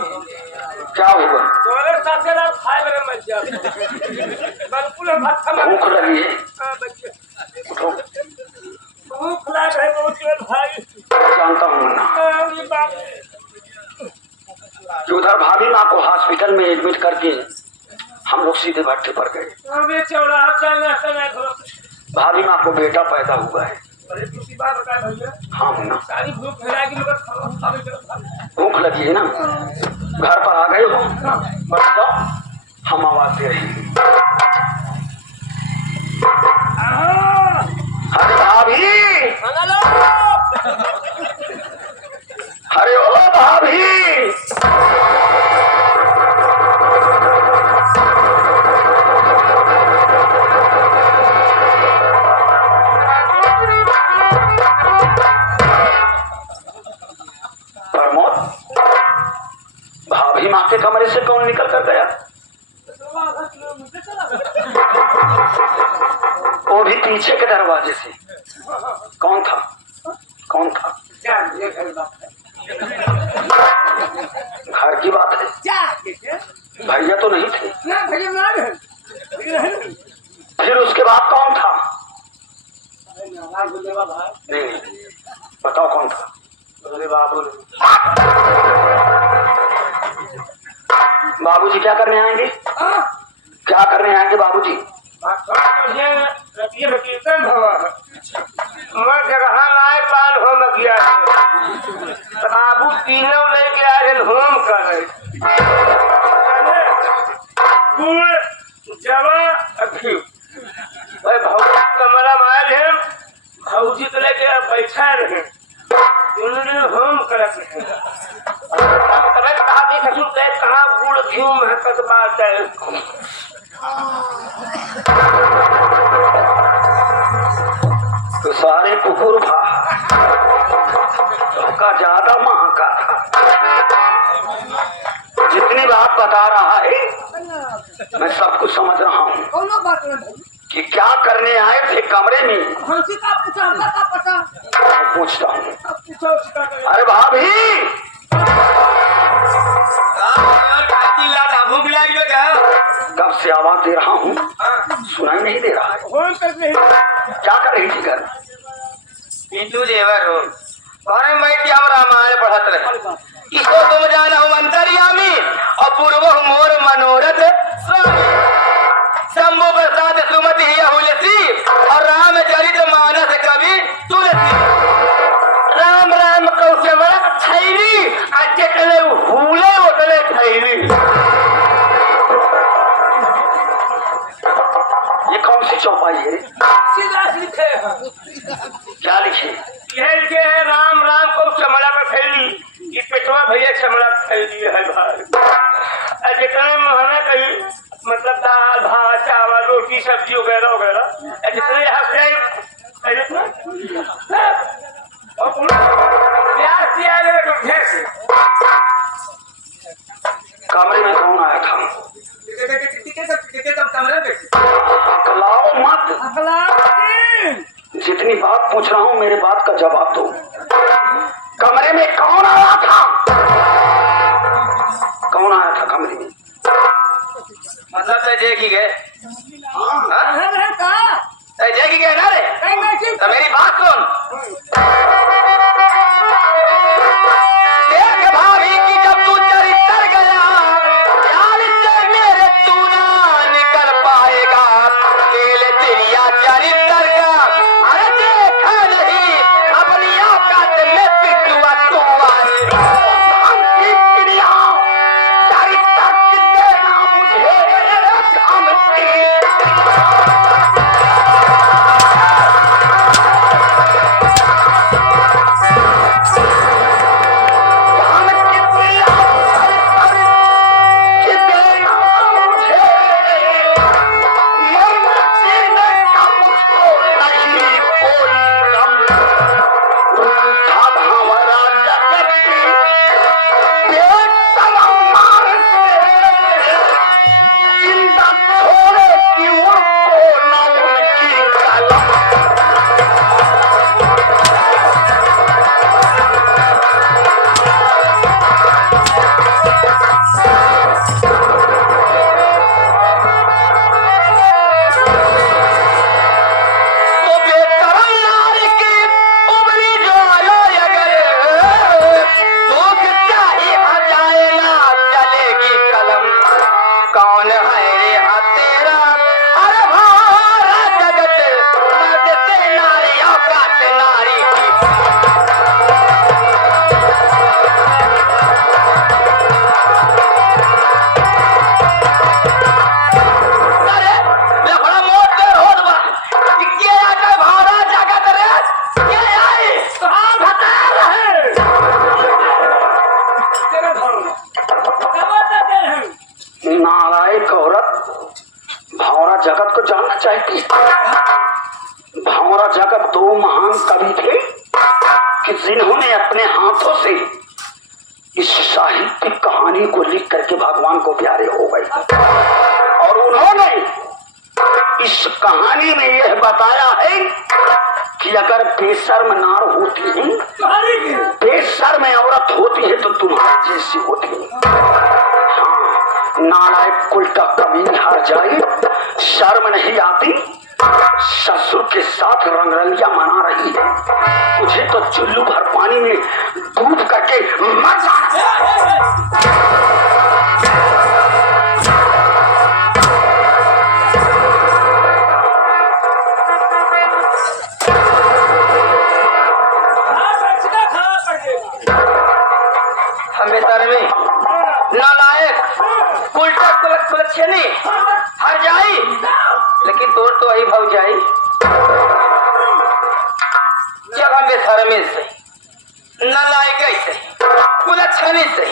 क्या हुआ? तोरे साथे ना खाए मेरे मत जा बिल्कुल भात भूख लगी है। उठो भूख लग है बहुत जोर भाई। जानता हूँ ना ये बात कि उधर भाभी माँ को हॉस्पिटल में एडमिट करके हम लोग सीधे भट्टे पर गए। अबे चौराहा चलना समय भाभी माँ को बेटा पैदा हुआ है। अरे किसी बात बता भैया। हाँ ना सारी भूख लगी मगर भूख लगी है ना। घर पर आ गए हो बस जाओ हम आवाज दे रही हैं। अरे भाभी अरे ओ भाभी प्रमोद भाभी माँ के कमरे से कौन निकल कर गया? वो भी पीछे के दरवाजे से। कौन था? कौन था? घर की बात है। भैया तो नहीं थे। फिर उसके बाद कौन था? नहीं बताओ कौन था? बाबूजी क्या करने आएंगे? क्या करने आएंगे बाबूजी? बाबू तीनों लेके आए होम करे भौजी कमरा में आए हैं। भौजी को लेके बैठा रहे उन्होंने होम करत कहाँ गुड़ घी महकत बात है। तो सारे कुकुर भा का ज्यादा महका था। जितनी बात बता रहा है मैं सब कुछ समझ रहा हूँ कि क्या करने आए थे कमरे में। पूछता हूँ। अरे भाभी कब से आवाज दे रहा हूँ सुनाई नहीं दे रहा है। क्या कर रही थी घर? पिंटू देवर हो घर में बैठ के हम रामायण पढ़त रहे। इसको तुम जाना हो अंतर्यामी और पूर्व मोर मनोरथ शंभु प्रसाद सुमति हुलसी और रामचरित मानस कवि तुलसी। राम राम कौशल थैली अच्छे चले हुले उतले थैली। ये कौन सी चौपाई है? सीधा लिखे क्या लिखे? यह लिखे है राम राम को चमड़ा में फैली। ये पेटवा भैया चमड़ा फैली है भाई। जितने महंगा कही मतलब दाल भात चावल रोटी सब्जी वगैरह वगैरह जितने कमरे में कौन आया था? अकलाओ मत। जितनी बात पूछ रहा हूँ मेरे बात का जवाब दो। कमरे में कौन आया था? कौन आया था कमरे में? मतलब तो देखी गए देखी गए ना रे। तो मेरी बात सुन। देख भाभी की जब तू चरित्र गया यार से मेरे तू ना निकल पाएगा। तेल तेरिया चरित्र का अरे देखा नहीं अपनी औकात में पिटुआ तू आए। को जानना चाहती है। भंवरा जगत दो महान कवि थे कि जिन्होंने अपने हाथों से इस साहित्यिक कहानी को लिख करके भगवान को प्यारे हो गए और उन्होंने इस कहानी में यह बताया है कि अगर बेशर्म नार होती है, बेशर्म औरत होती है तो तुम्हारी जैसी होती है। हाँ, नालायक कुलटा कमीनी हार जाए, शर्म नहीं आती, ससुर के साथ रंगरलिया मना रही है, तुझे तो चुल्लू भर पानी में डूब करके मर जाना। नालायक उल्टा कुलच्छनी हर जाई, लेकिन तोर तो वही भाव जाई जब हम बेशर्मी से नालायक से कुलच्छनी से।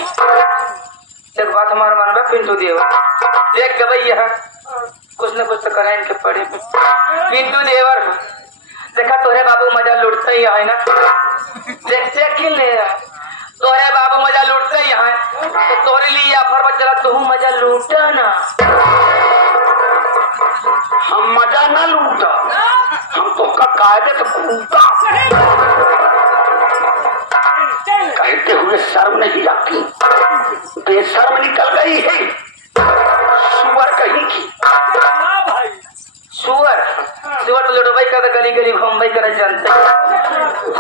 एक बात हमारा मन में पिंटू देवर देख गई है, कुछ न कुछ तो करा इनके पड़े। पिंटू देवर देखा तोरे बाबू मजा लुटते ही है ना, देखते कि ले तोरे बाबू मजा लूटते यहाँ तो तोरे लिए ऑफर पर चला, तू मजा लूटा ना। हम मजा ना लूटा, हम तो का कायदे तो कूटा। कहते हुए शर्म नहीं आती, बेशर्म निकल गई है सुअर कहीं की। सुअर सुअर तो लुटो भाई कर गली गली घूम भाई कर जानते,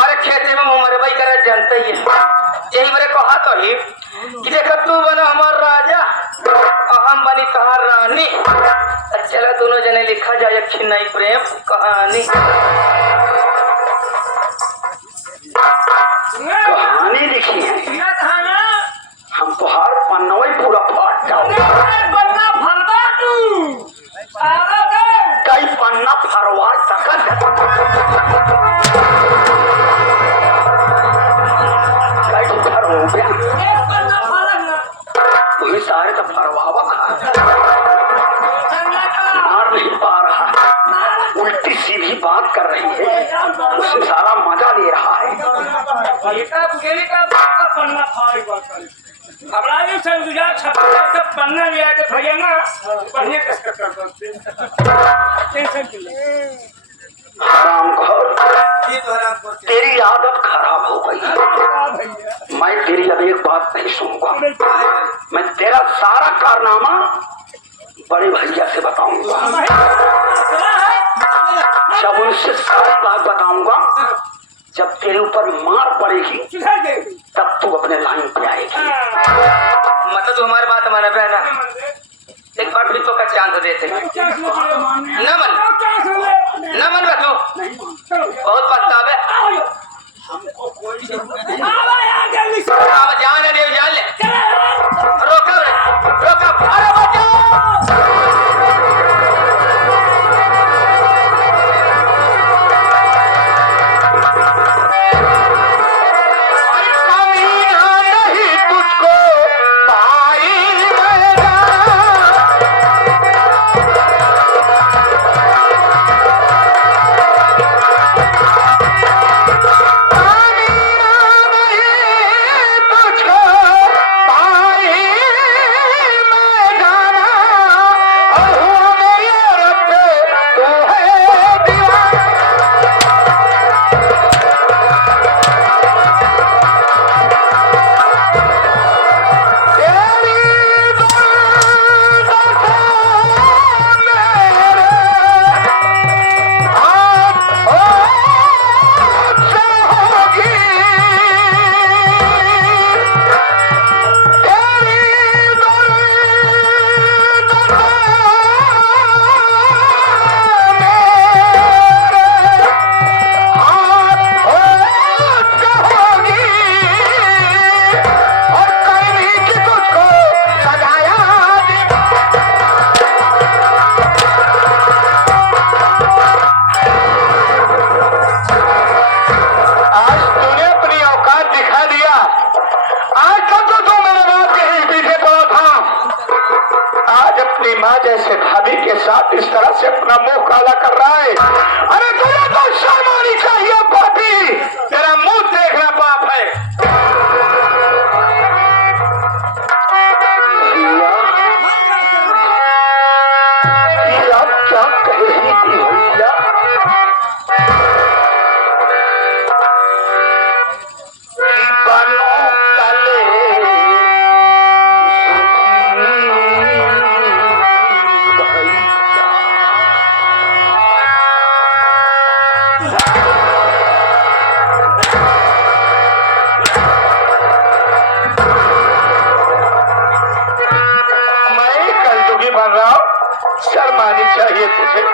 हर खेते में उमर भाई कर जानते ही है। यही मेरे कहा तो ही कि देखा तू बना हमार राजा और हम बनी तहार रानी, चला दोनों जने लिखा जाए खिन्नई प्रेम कहानी। कहानी लिखी है, हम तो हर पन्ना ही पूरा फाट जाओ। कई पन्ना फरवा सकत वही सारे तो फरवावा मार नहीं पा रहा, उल्टी सीधी बात कर रही है, उससे सारा मजा ले रहा है। पन्ना लिया के भैया ना बढ़िया कसरत हरामखोर, तेरी आदत खराब हो गई। मैं तेरी अब एक बात नहीं सुनूंगा, मैं तेरा सारा कारनामा बड़े भैया से बताऊंगा। जब उनसे सारी बात बताऊंगा, जब तेरे ऊपर मार पड़ेगी तब तू अपने लाइन पे आएगी। मतलब तू हमारी बात हमारा बहना एक बार भी तो का चांस देते न मन तू बहुत पछतावे। अब जान देव जान ले, रोका रोका, अरे बचाओ। माँ जैसे भाभी के साथ इस तरह से अपना मुंह काला कर रहा है। अरे तुझे तो शर्म आनी चाहिए पापी, तेरा मुंह देखना पाप है। आप क्या कह रही थी भैया? बन रहा हूं, शर्म आनी चाहिए तुझे।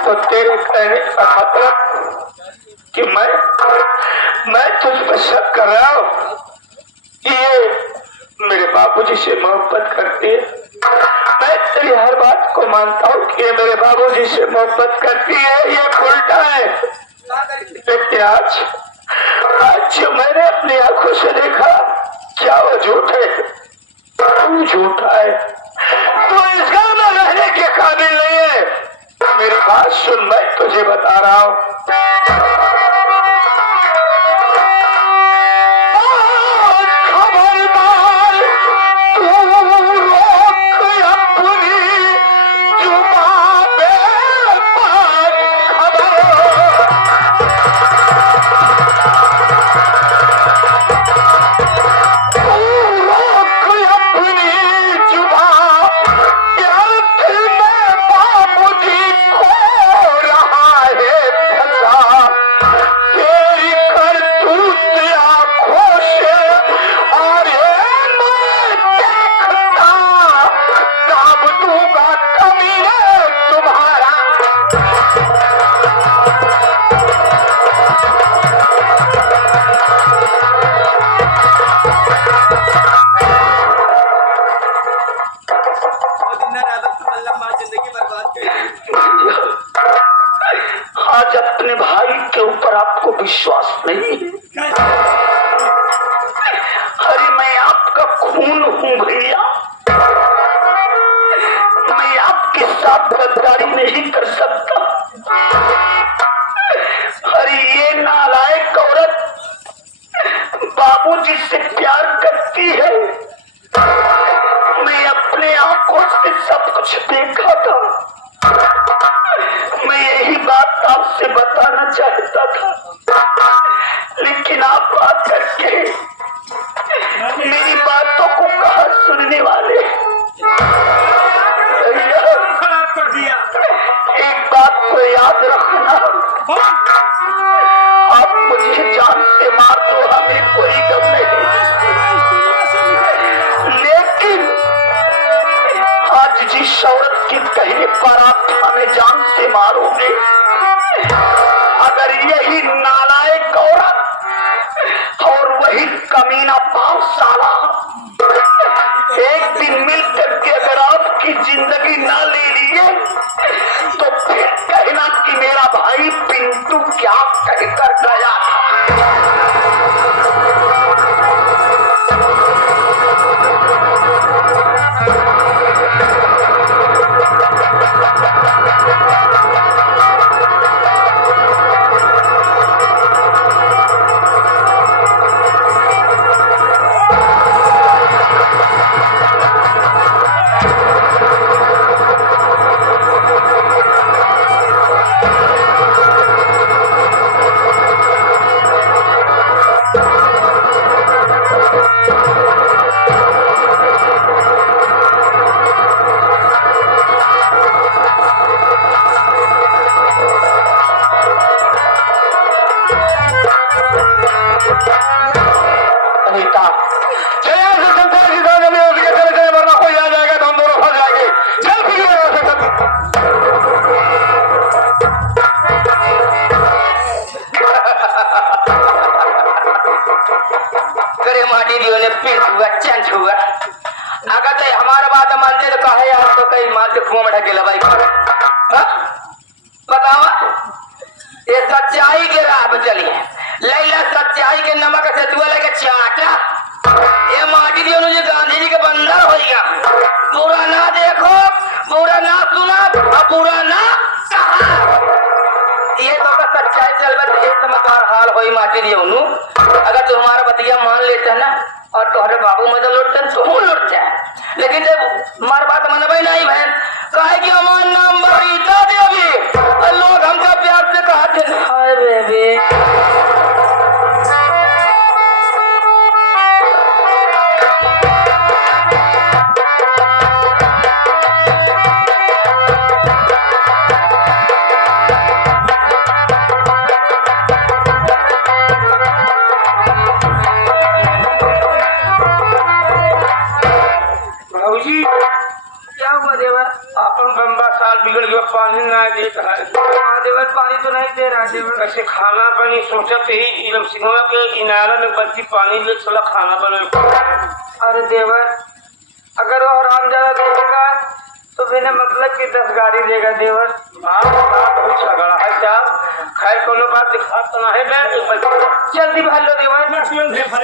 तो तेरे कहने का मतलब कि मैं तुझ पर शक कर रहा हूँ कि ये मेरे बाबूजी से मोहब्बत करती है। मैं तेरी हर बात को मानता हूँ कि ये मेरे बाबूजी से मोहब्बत करती है, ये उल्टा है। लेकिन आज जो मैंने अपनी आंखों से देखा, क्या वो झूठ है? तू झूठा है, तू इस गांव में रहने के काबिल नहीं है। मेरी बात सुन, मैं तुझे बता रहा हूँ। खबरदार, तू रोक अपनी जुबान पे खबर। तू रोक अपनी जुबान, प्यार दिल में बाबूजी खो रहा है फंसा। इस औरत के कहने पर आप हमें जान से मारोगे। अगर यही नालायक औरत और वही कमीना पाठशाला एक दिन मिलकर के अगर आपकी जिंदगी ना ले लिए तो फिर कहना कि मेरा भाई पिंटू क्या कहकर गया था। अगर तो हमारा बात मानते तो कहे यार तो कहीं मार के कुआं में ढकेला भाई बतावा ये सच्चाई के राह पे चलिए लैला सच्चाई के नमक से दुआ लगे चाटा ये माटी दियो जो गांधी जी के बंदर होइगा पूरा ना देखो पूरा ना सुना और पूरा ना कहा ये तो का सच्चाई चल बस इस समाचार हाल होई माटी दियो नु अगर तू हमारा बतिया मान लेता ना और तोहरे बाबू मदन लुटते तू लुट जाए लेकिन जब मार बात मनबे नहीं बहन काहे कि हमार नाम बरीता देवी और लोग हमका प्यार से कहते हैं हाय बेबी बिगड़ गया पानी ना देता है देवर पानी तो नहीं दे रहा देवर ऐसे खाना पानी सोचते ही इलम सिंहवा के इनारा में बल्कि पानी ले चला खाना बने। अरे देवर अगर वो हराम ज्यादा देगा तो बिना मतलब की 10 गाड़ी देगा देवर। बहुत झगड़ा है साहब खैर कोनो बात दिखा तो ना है जल्दी भाग लो देवर।